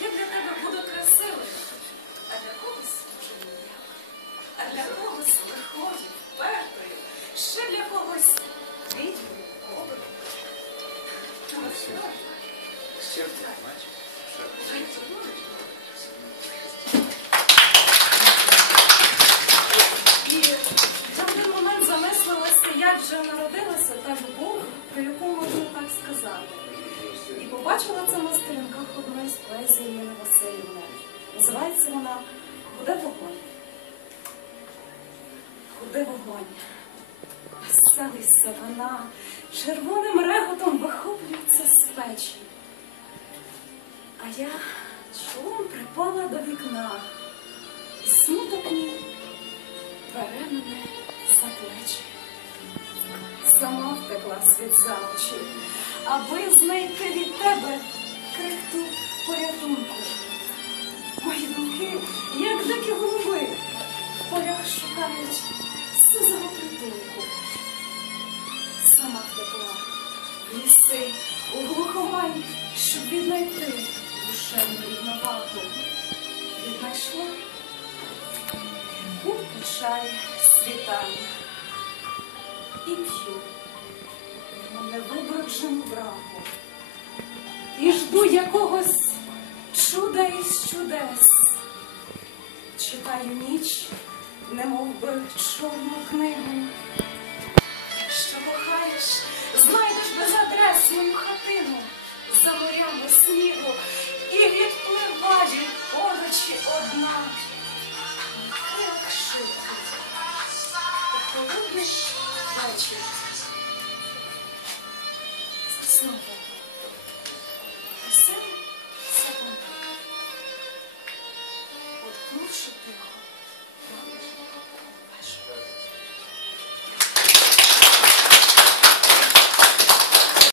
Я для тебе буду красивою, а для когось може ніяк. А для когось лихою, впертою, ще для когось відьмою, коброю. Ще вдяг, побачила це на сторінках одної з поезії Ніни Васильівни. Називається вона Буде вогонь. Куди вогонь? Веселий сатана, червоним реготом вихоплюється з печі. А я чолом припала до вікна, і смуток мій бере мене за плечі. Сама втекла світ за очі, аби знайти від тебе крихту порятунку. Мої думки, як дикі голуби, в полях шукають сизого притулку. Сама втекла в ліси, у глухомань, щоб віднайти душевну рівновагу. Віднайшла Купу чай світання і п'ю брагу. І жду якогось чуда із чудес. Читаю ніч, немов би чорну книгу. Що кохаєш, знайдеш без адрес мою хатину за морями снігу і відпливає подачі одна як шибко. Холодний вечір. Знову. worshiping.